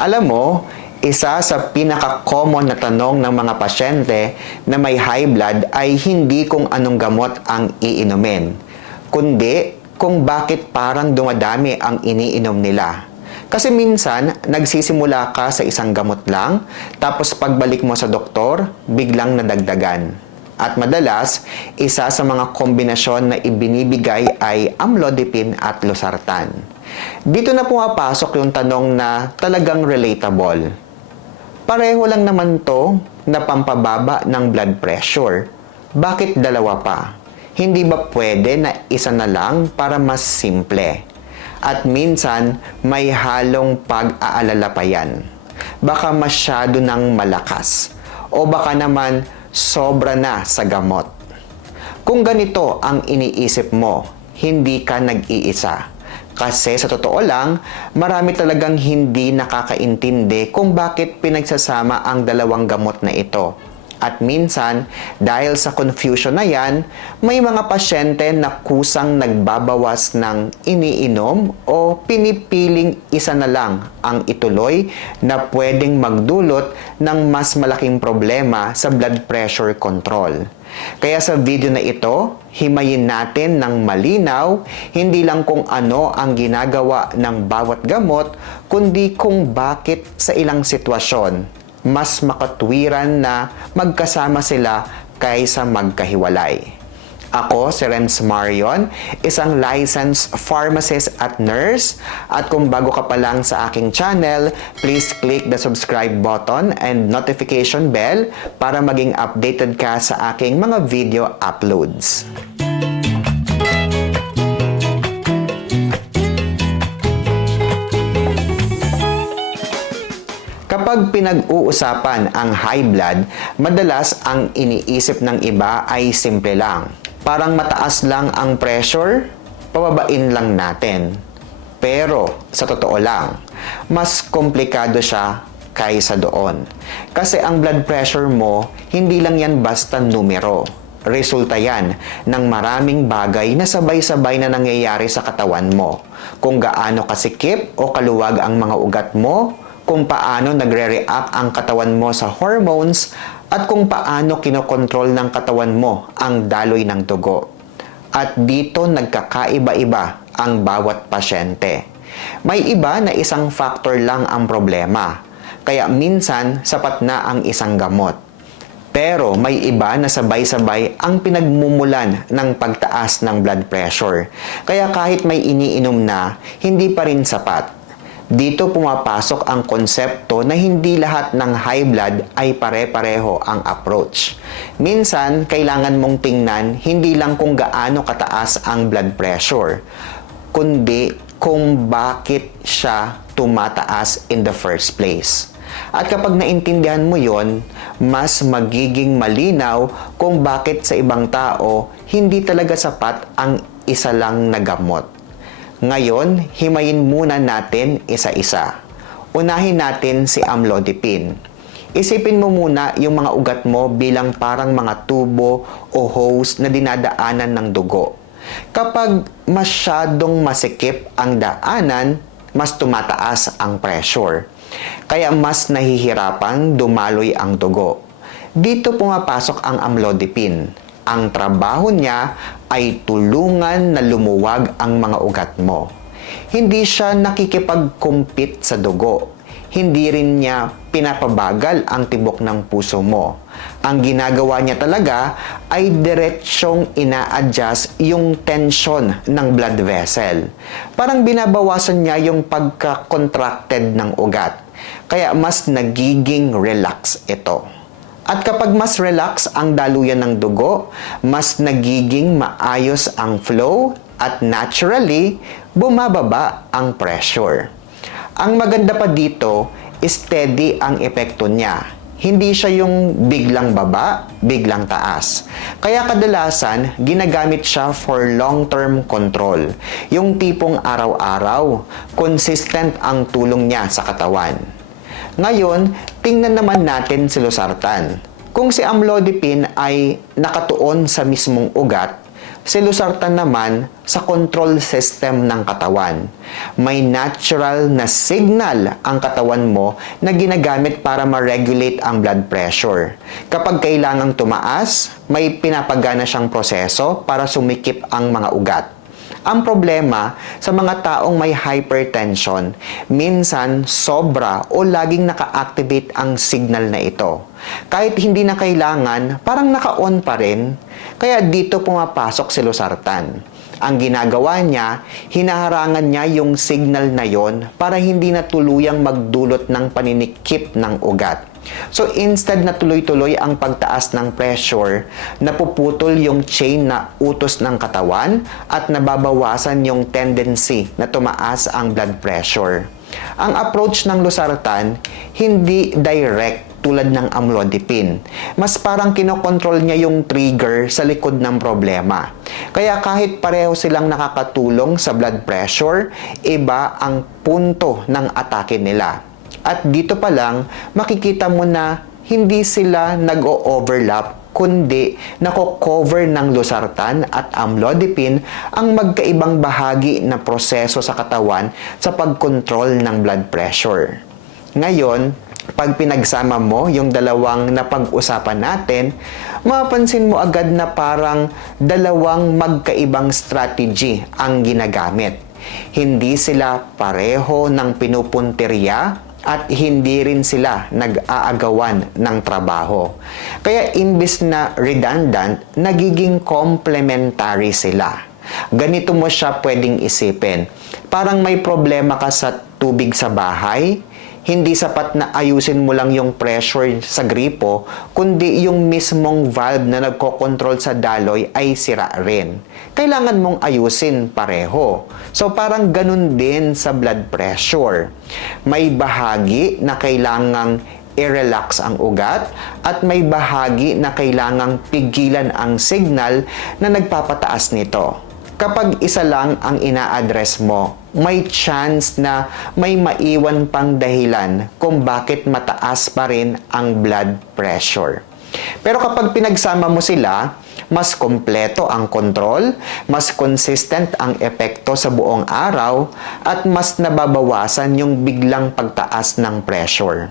Alam mo, isa sa pinaka-common na tanong ng mga pasyente na may high blood ay hindi kung anong gamot ang iinumin, kundi kung bakit parang dumadami ang iniinom nila. Kasi minsan, nagsisimula ka sa isang gamot lang, tapos pagbalik mo sa doktor, biglang nadagdagan. At madalas, isa sa mga kombinasyon na ibinibigay ay amlodipine at losartan. Dito na pumapasok yung tanong na talagang relatable. Pareho lang naman to na pampababa ng blood pressure. Bakit dalawa pa? Hindi ba pwede na isa na lang para mas simple? At minsan, may halong pag-aalala pa yan. Baka masyado ng malakas. O baka naman, sobra na sa gamot. Kung ganito ang iniisip mo, hindi ka nag-iisa. Kasi sa totoo lang, marami talagang hindi nakakaintindi kung bakit pinagsasama ang dalawang gamot na ito. At minsan, dahil sa confusion na yan, may mga pasyente na kusang nagbabawas ng iniinom o pinipiling isa na lang ang ituloy na pwedeng magdulot ng mas malaking problema sa blood pressure control. Kaya sa video na ito, himayin natin ng malinaw, hindi lang kung ano ang ginagawa ng bawat gamot, kundi kung bakit sa ilang sitwasyon mas makatwiran na magkasama sila kaysa magkahiwalay. Ako si Renz Marion, isang licensed pharmacist at nurse. At kung bago ka pa lang sa aking channel, please click the subscribe button and notification bell para maging updated ka sa aking mga video uploads. Kapag pinag-uusapan ang high blood, madalas ang iniisip ng iba ay simple lang. Parang mataas lang ang pressure, pababain lang natin. Pero sa totoo lang, mas komplikado siya kaysa doon. Kasi ang blood pressure mo, hindi lang yan basta numero. Resulta yan ng maraming bagay na sabay-sabay na nangyayari sa katawan mo. Kung gaano kasikip o kaluwag ang mga ugat mo, kung paano nagre-react ang katawan mo sa hormones, at kung paano kinokontrol ng katawan mo ang daloy ng dugo. At dito nagkakaiba-iba ang bawat pasyente. May iba na isang factor lang ang problema, kaya minsan sapat na ang isang gamot. Pero may iba na sabay-sabay ang pinagmumulan ng pagtaas ng blood pressure. Kaya kahit may iniinom na, hindi pa rin sapat. Dito pumapasok ang konsepto na hindi lahat ng high blood ay pare-pareho ang approach. Minsan, kailangan mong tingnan hindi lang kung gaano kataas ang blood pressure, kundi kung bakit siya tumataas in the first place. At kapag naintindihan mo yon, mas magiging malinaw kung bakit sa ibang tao hindi talaga sapat ang isa lang na gamot. Ngayon, himayin muna natin isa-isa. Unahin natin si amlodipine. Isipin mo muna yung mga ugat mo bilang parang mga tubo o hose na dinadaanan ng dugo. Kapag masyadong masikip ang daanan, mas tumataas ang pressure. Kaya mas nahihirapan dumaloy ang dugo. Dito pumapasok ang amlodipine. Ang trabaho niya ay tulungan na lumuwag ang mga ugat mo. Hindi siya nakikipag-compete sa dugo. Hindi rin niya pinapabagal ang tibok ng puso mo. Ang ginagawa niya talaga ay diretsyong ina-adjust yung tension ng blood vessel. Parang binabawasan niya yung pagka-contracted ng ugat. Kaya mas nagiging relax ito. At kapag mas relax ang daluyan ng dugo, mas nagiging maayos ang flow at naturally, bumababa ang pressure. Ang maganda pa dito, steady ang epekto niya. Hindi siya yung biglang baba, biglang taas. Kaya kadalasan, ginagamit siya for long-term control. Yung tipong araw-araw, consistent ang tulong niya sa katawan. Ngayon, tingnan naman natin si losartan. Kung si amlodipine ay nakatuon sa mismong ugat, Si losartan naman sa control system ng katawan. May natural na signal ang katawan mo na ginagamit para ma-regulate ang blood pressure. Kapag kailangang tumaas, may pinapagana siyang proseso para sumikip ang mga ugat. Ang problema sa mga taong may hypertension, minsan sobra o laging naka-activate ang signal na ito. Kahit hindi na kailangan, parang naka-on pa rin. Kaya dito pumapasok si losartan. Ang ginagawa niya, hinaharangan niya yung signal na yon para hindi na tuluyang magdulot ng paninikip ng ugat. So instead na tuloy-tuloy ang pagtaas ng pressure, napuputol yung chain na utos ng katawan at nababawasan yung tendency na tumaas ang blood pressure. Ang approach ng losartan, hindi direct tulad ng amlodipine. Mas parang kinokontrol niya yung trigger sa likod ng problema. Kaya kahit pareho silang nakakatulong sa blood pressure, iba ang punto ng atake nila. At dito pa lang, makikita mo na hindi sila nag-o-overlap, kundi nako-cover ng losartan at amlodipine ang magkaibang bahagi na proseso sa katawan sa pagkontrol ng blood pressure. Ngayon, pag pinagsama mo yung dalawang napag-usapan natin, mapapansin mo agad na parang dalawang magkaibang strategy ang ginagamit. Hindi sila pareho ng pinupuntirya at hindi rin sila nag-aagawan ng trabaho. Kaya imbis na redundant, nagiging complementary sila. Ganito mo siya pwedeng isipin. Parang may problema ka sa tubig sa bahay, hindi sapat na ayusin mo lang yung pressure sa gripo, kundi yung mismong valve na nagkokontrol sa daloy ay sira rin. Kailangan mong ayusin pareho. So parang ganun din sa blood pressure. May bahagi na kailangang i-relax ang ugat at may bahagi na kailangang pigilan ang signal na nagpapataas nito. Kapag isa lang ang ina-address mo, may chance na may maiwan pang dahilan kung bakit mataas pa rin ang blood pressure. Pero kapag pinagsama mo sila, mas kompleto ang control, mas consistent ang epekto sa buong araw, at mas nababawasan yung biglang pagtaas ng pressure.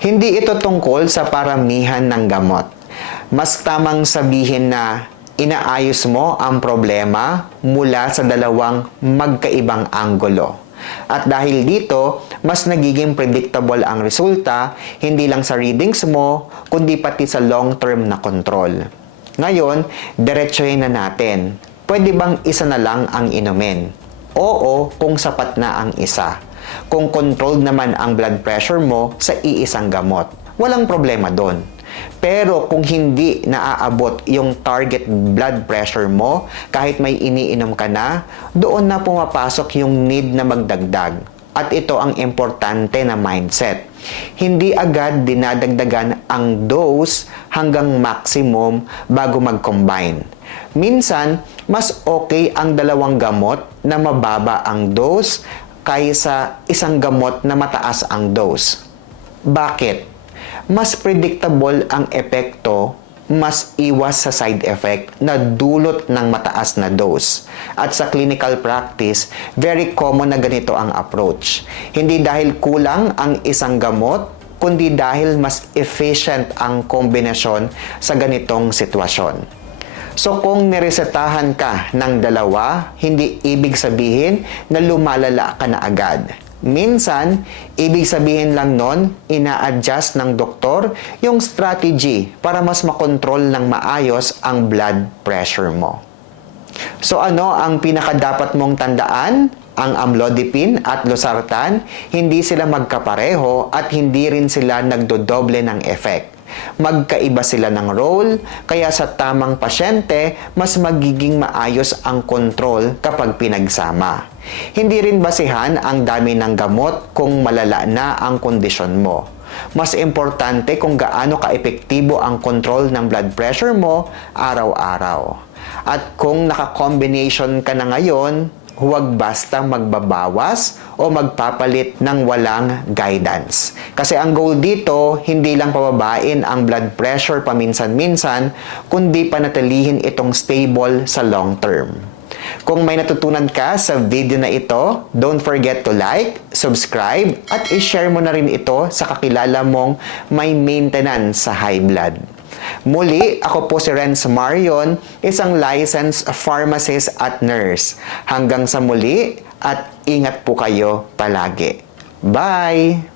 Hindi ito tungkol sa paramihan ng gamot. Mas tamang sabihin na inaayos mo ang problema mula sa dalawang magkaibang anggulo. At dahil dito, mas nagiging predictable ang resulta, hindi lang sa readings mo, kundi pati sa long-term na control. Ngayon, diretsuhin na natin. Pwede bang isa na lang ang inumin? Oo, kung sapat na ang isa. Kung controlled naman ang blood pressure mo sa iisang gamot, walang problema doon. Pero kung hindi naaabot yung target blood pressure mo, kahit may iniinom ka na, doon na pumapasok yung need na magdagdag. At ito ang importante na mindset. Hindi agad dinadagdagan ang dose hanggang maximum bago mag-combine. Minsan, mas okay ang dalawang gamot na mababa ang dose kaysa isang gamot na mataas ang dose. Bakit? Mas predictable ang epekto, mas iwas sa side effect na dulot ng mataas na dose. At sa clinical practice, very common na ganito ang approach. Hindi dahil kulang ang isang gamot, kundi dahil mas efficient ang kombinasyon sa ganitong sitwasyon. So kung niresetahan ka ng dalawa, hindi ibig sabihin na lumalala ka na agad. Minsan, ibig sabihin lang nun, ina-adjust ng doktor yung strategy para mas makontrol ng maayos ang blood pressure mo. So ano ang pinakadapat mong tandaan? Ang amlodipine at losartan, hindi sila magkapareho at hindi rin sila nagdodoble ng effect. Magkaiba sila ng role, kaya sa tamang pasyente, mas magiging maayos ang control kapag pinagsama. Hindi rin basihan ang dami ng gamot kung malala na ang kondisyon mo. Mas importante kung gaano ka-epektibo ang control ng blood pressure mo araw-araw. At kung naka-combination ka na ngayon, huwag basta magbabawas o magpapalit ng walang guidance. Kasi ang goal dito, hindi lang pababain ang blood pressure paminsan-minsan, kundi panatilihin itong stable sa long term. Kung may natutunan ka sa video na ito, don't forget to like, subscribe, at i-share mo na rin ito sa kakilala mong may maintenance sa high blood. Muli, ako po si Renz Marion, isang licensed pharmacist at nurse. Hanggang sa muli at ingat po kayo palagi. Bye!